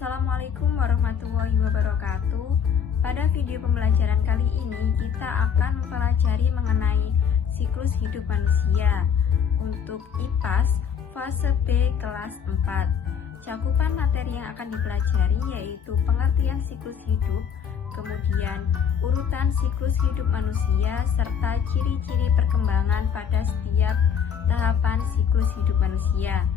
Assalamualaikum warahmatullahi wabarakatuh. Pada video pembelajaran kali ini kita akan mempelajari mengenai siklus hidup manusia untuk IPAS fase B kelas 4. Cakupan materi yang akan dipelajari yaitu pengertian siklus hidup, kemudian urutan siklus hidup manusia serta ciri-ciri perkembangan pada setiap tahapan siklus hidup manusia.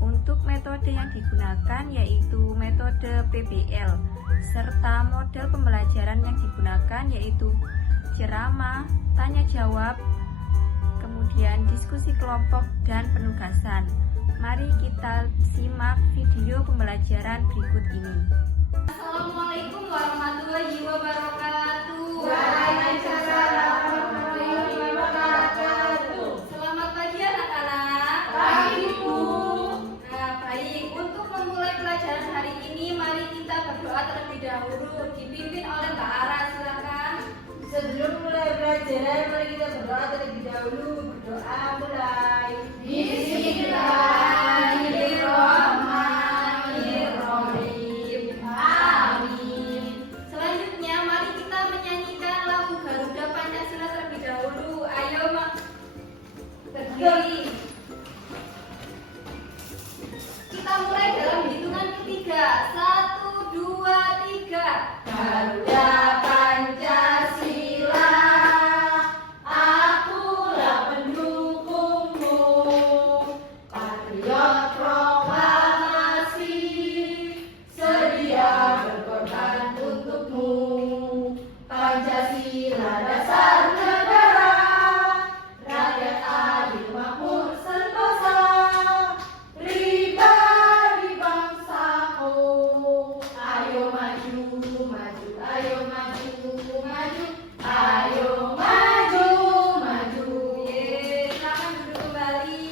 Untuk metode yang digunakan yaitu metode PBL, serta model pembelajaran yang digunakan yaitu ceramah, tanya jawab, kemudian diskusi kelompok dan penugasan. Mari kita simak video pembelajaran berikut ini. Assalamualaikum warahmatullahi wabarakatuh. Waalaikumsalam warahmatullahi wabarakatuh. Selamat pagi anak-anak. Pagi, Bu. Baik, untuk memulai pelajaran hari ini mari kita berdoa terlebih dahulu dipimpin oleh Mbak Ara, silakan. Sebelum mulai pelajaran, mari kita berdoa terlebih dahulu. Berdoa mulai. Bismillahirrahmanirrahim. Amin. Selanjutnya mari kita menyanyikan lagu Garuda Pancasila terlebih dahulu. Ayo, Mak. Berdiri. Kita mulai dalam hitungan ketiga. 1, 2, 3. Garuda Pancasila, akulah pendukungmu, patriot proklamasi, sedia berkorban untukmu. Pancasila dasar negara, rakyat adil makmur sentosa, pribadi bangsaku. Ayo maju, maju, ayo maju, maju, ayo maju, maju. Silakan duduk kembali.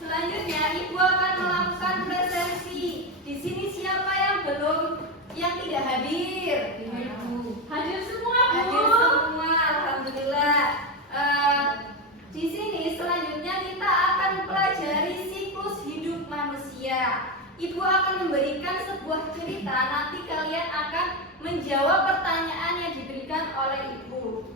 Selanjutnya Ibu akan melakukan presensi. Di sini siapa yang tidak hadir? Ibu. Hadir semua, Bu. Hadir semua, alhamdulillah. Di sini selanjutnya kita akan mempelajari siklus hidup manusia. Ibu akan memberikan sebuah cerita, nanti kalian akan menjawab pertanyaan yang diberikan oleh Ibu.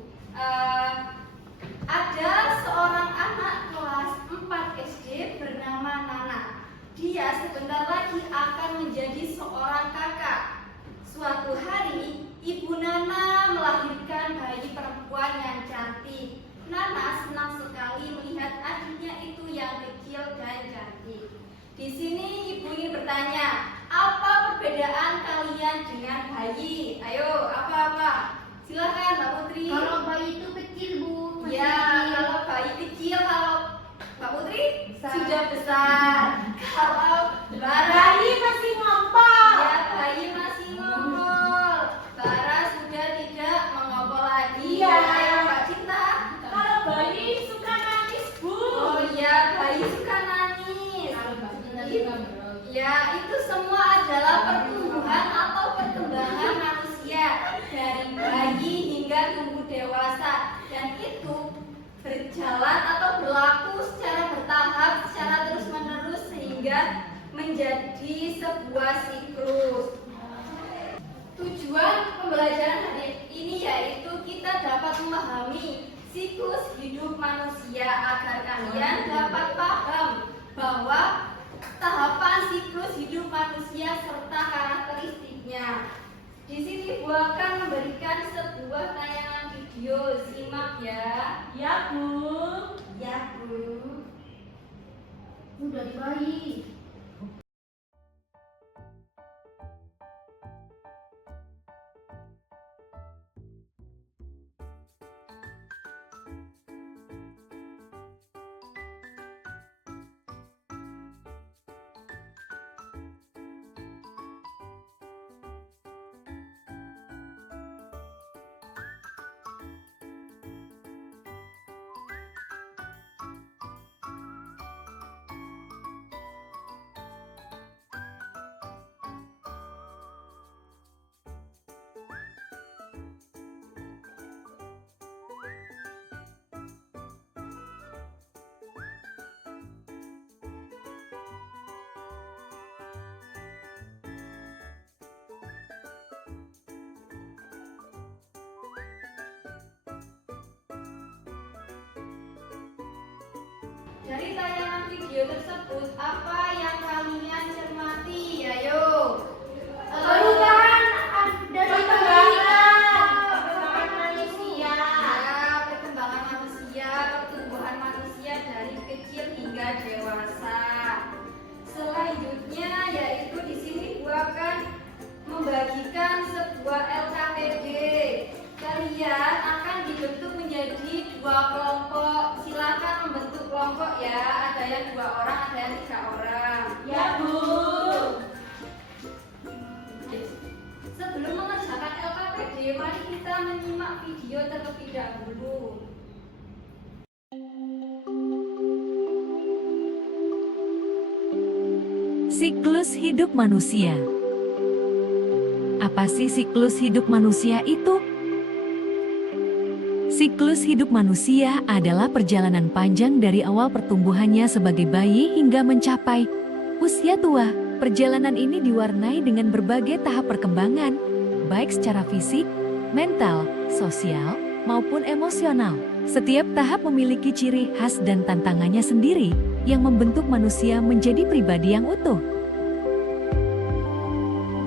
Ada seorang anak kelas 4 SD bernama Nana. Dia sebentar lagi akan menjadi seorang kakak. Suatu hari, Ibu Nana melahirkan bayi perempuan yang cantik. Nana senang sekali melihat adiknya itu yang kecil dan cantik. Di sini Ibu ingin bertanya, apa perbedaan kalian dengan bayi? Ayo, apa-apa? Silakan Mbak Putri. Kalau bayi itu kecil, Bu. Masih Ya, kecil. kalau bayi kecil, kalau Mbak Putri Besar. sudah besar. Kalau Bara, Bayi masih ngompol. ya bayi masih ngomong. Bara sudah tidak mengngompol lagi. Iya. Ayo Mbak Cinta. Kalau bayi suka nangis, Bu. Oh iya, bayi suka nangis. Kalau Mbak Cinta suka berlari. Ya, itu semua adalah pertumbuhan atau perkembangan manusia dari bayi hingga tumbuh dewasa, dan itu berjalan atau berlaku secara bertahap, secara terus-menerus sehingga menjadi sebuah siklus. Tujuan pembelajaran hari ini yaitu kita dapat memahami siklus hidup manusia agar kalian dapat paham bahwa tahapan siklus hidup manusia serta karakteristiknya. Di sini Bu akan memberikan sebuah tayangan video, simak ya. Ya, Bu. Ya Bu. Udah di bayi. Dari tayangan video tersebut, apa yang kalian cermati? Ayo. Perubahan dan perkembangan manusia. Ya, perkembangan manusia, pertumbuhan manusia dari kecil hingga dewasa. Selanjutnya yaitu di sini Bu akan membagikan sebuah LKPD. Kalian akan dibentuk menjadi 2 kelompok. Silakan membentuk kelompok ya. Ada yang 2 orang, ada yang 3 orang. Ya, Bu. Sebelum mengerjakan LKPD, mari kita menyimak video terlebih dahulu. Siklus hidup manusia. Apa sih siklus hidup manusia itu? Siklus hidup manusia adalah perjalanan panjang dari awal pertumbuhannya sebagai bayi hingga mencapai usia tua. Perjalanan ini diwarnai dengan berbagai tahap perkembangan, baik secara fisik, mental, sosial, maupun emosional. Setiap tahap memiliki ciri khas dan tantangannya sendiri yang membentuk manusia menjadi pribadi yang utuh.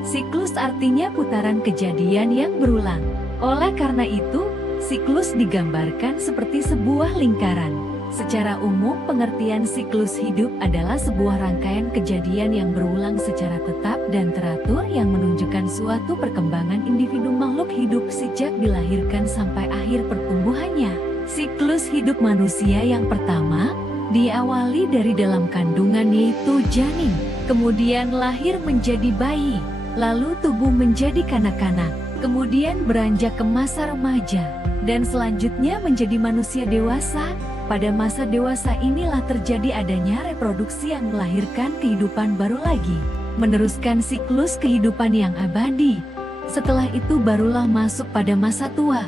Siklus artinya putaran kejadian yang berulang. Oleh karena itu, siklus digambarkan seperti sebuah lingkaran. Secara umum, pengertian siklus hidup adalah sebuah rangkaian kejadian yang berulang secara tetap dan teratur yang menunjukkan suatu perkembangan individu makhluk hidup sejak dilahirkan sampai akhir pertumbuhannya. Siklus hidup manusia yang pertama diawali dari dalam kandungan yaitu janin, kemudian lahir menjadi bayi, lalu tubuh menjadi kanak-kanak, kemudian beranjak ke masa remaja, dan selanjutnya menjadi manusia dewasa. Pada masa dewasa inilah terjadi adanya reproduksi yang melahirkan kehidupan baru lagi, meneruskan siklus kehidupan yang abadi. Setelah itu barulah masuk pada masa tua.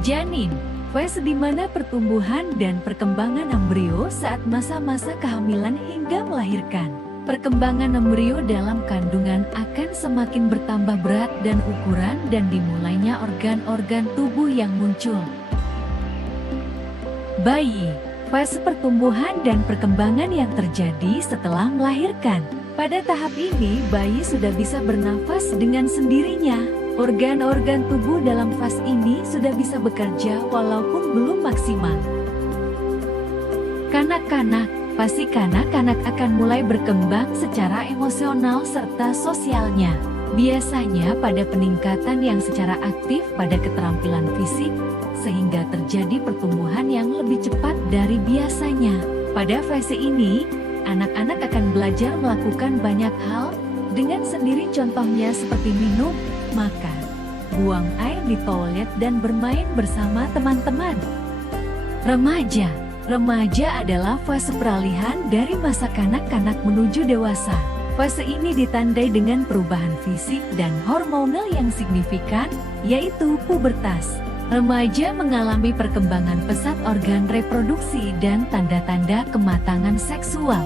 Janin, fase di mana pertumbuhan dan perkembangan embrio saat masa-masa kehamilan hingga melahirkan. Perkembangan embrio dalam kandungan akan semakin bertambah berat dan ukuran dan dimulainya organ-organ tubuh yang muncul. Bayi, fase pertumbuhan dan perkembangan yang terjadi setelah melahirkan. Pada tahap ini, bayi sudah bisa bernafas dengan sendirinya. Organ-organ tubuh dalam fase ini sudah bisa bekerja walaupun belum maksimal. Kanak-kanak, fase kanak-kanak akan mulai berkembang secara emosional serta sosialnya. Biasanya pada peningkatan yang secara aktif pada keterampilan fisik, sehingga terjadi pertumbuhan yang lebih cepat dari biasanya. Pada fase ini, anak-anak akan belajar melakukan banyak hal dengan sendiri, contohnya seperti minum, makan, buang air di toilet dan bermain bersama teman-teman. Remaja. Remaja adalah fase peralihan dari masa kanak-kanak menuju dewasa. Fase ini ditandai dengan perubahan fisik dan hormonal yang signifikan, yaitu pubertas. Remaja mengalami perkembangan pesat organ reproduksi dan tanda-tanda kematangan seksual.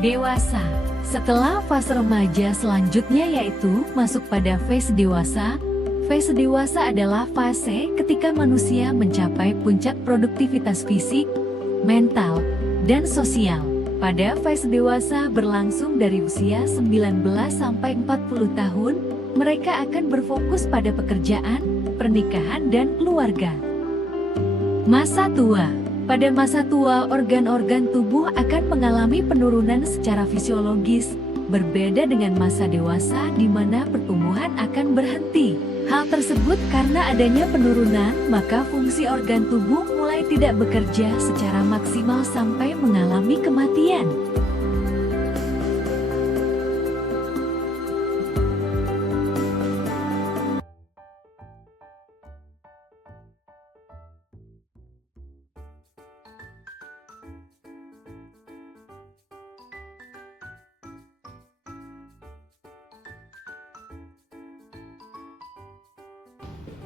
Dewasa. Setelah fase remaja selanjutnya yaitu masuk pada fase dewasa. Fase dewasa adalah fase ketika manusia mencapai puncak produktivitas fisik, mental, dan sosial. Pada fase dewasa berlangsung dari usia 19 sampai 40 tahun, mereka akan berfokus pada pekerjaan, pernikahan, dan keluarga. Masa tua. Pada masa tua, organ-organ tubuh akan mengalami penurunan secara fisiologis, berbeda dengan masa dewasa di mana pertumbuhan akan berhenti. Hal tersebut karena adanya penurunan, maka fungsi organ tubuh mulai tidak bekerja secara maksimal sampai mengalami kematian.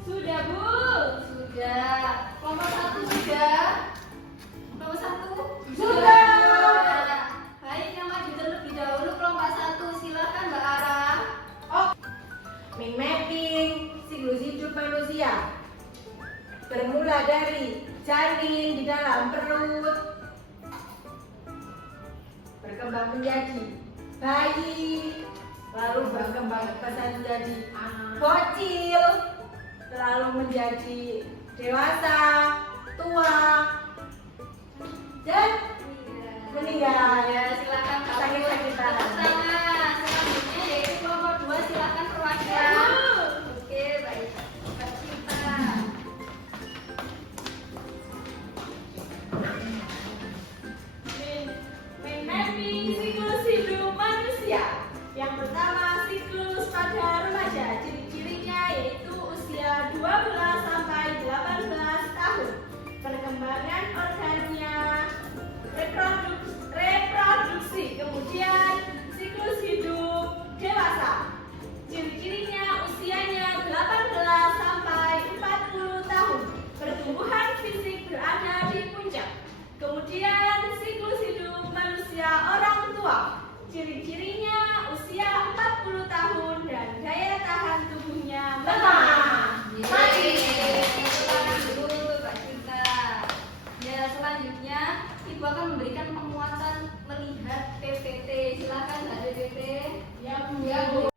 Sudah, Bu. Sudah. Kelompok 1 sudah. Kelompok 1 Sudah. Baik, yang maju terlebih dahulu kelompok 1. Silakan Mbak Ara. Mapping siklus hidup manusia bermula dari janin di dalam perut berkembang menjadi bayi, lalu berkembang menjadi bocil, lalu menjadi dewasa, tua, dan meninggal. Ya, silakan Kak Put. Sakit-sakitan. Tepuk tangan. Selanjutnya yaitu kelompok 2, silakan perwakilan. Oke, baik. Kak Cinta. Memapping siklus hidup manusia. Yang pertama, siklus pada remaja. Ciri-cirinya yaitu usia 12 sampai 18 tahun. Perkembangan organnya, reproduksi. Kemudian siklus hidup dewasa. Ciri-cirinya usianya 18 sampai 40 tahun. Pertumbuhan fisik berada di puncak. Kemudian siklus hidup manusia orang tua. Ciri-cirinya usia 40 tahun dan daya tahan tubuhnya lemah. Silakan dulu Kak Cinta. Ya, selanjutnya Ibu akan memberikan penguatan melihat PPT. Silakan Kak PPT. Ya, Bu.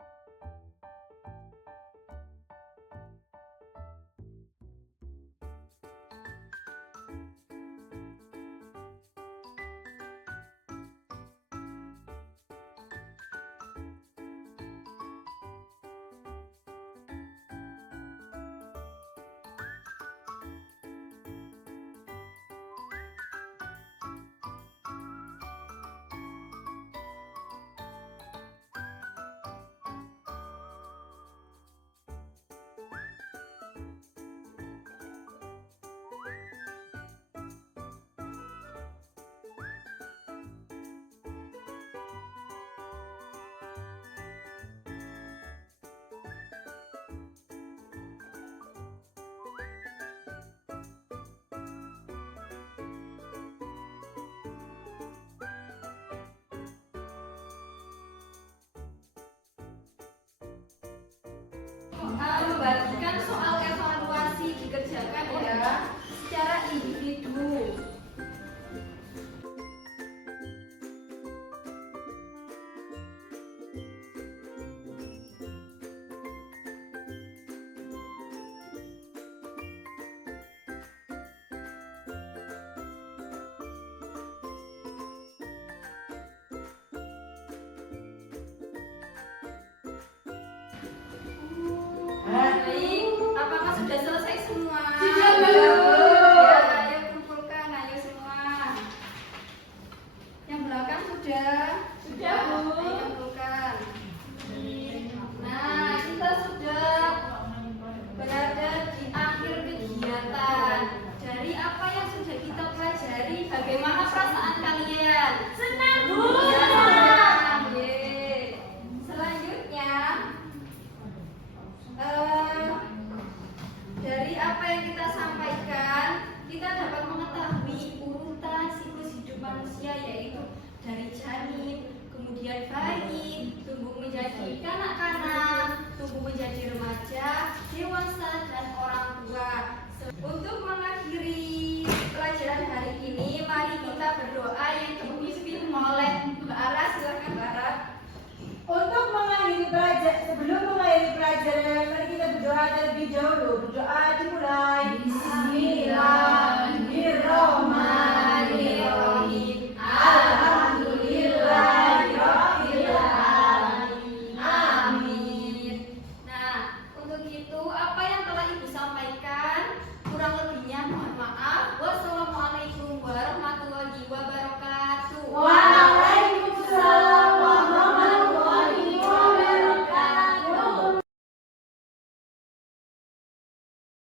Membagikan soal evaluasi dikerjakan ya secara individu. Baik, apakah sudah selesai semua? Sudah, Bu. Ya, ayo kumpulkan, ayo semua. Yang belakang sudah? Sudah, Bu. Ayo kumpulkan. Nah, kita sudah berada di akhir kegiatan. Dari apa yang sudah kita pelajari, bagaimana perasaan kalian? Senang, Bu. Ya, senang. Yeay. Selanjutnya, dari apa yang kita sampaikan, kita dapat mengetahui urutan siklus hidup manusia, yaitu dari janin, kemudian bayi, tumbuh menjadi kanak-kanak, tumbuh menjadi remaja, dewasa, dan orang tua. Untuk mengakhiri pelajaran hari ini, mari kita berdoa yang dipimpin oleh Mbak Ara. Silakan Mbak Ara. Untuk mengakhiri pelajaran, sebelum mengakhiri pelajaran, mari kita berdoa terlebih dahulu. Berdoa dimulai.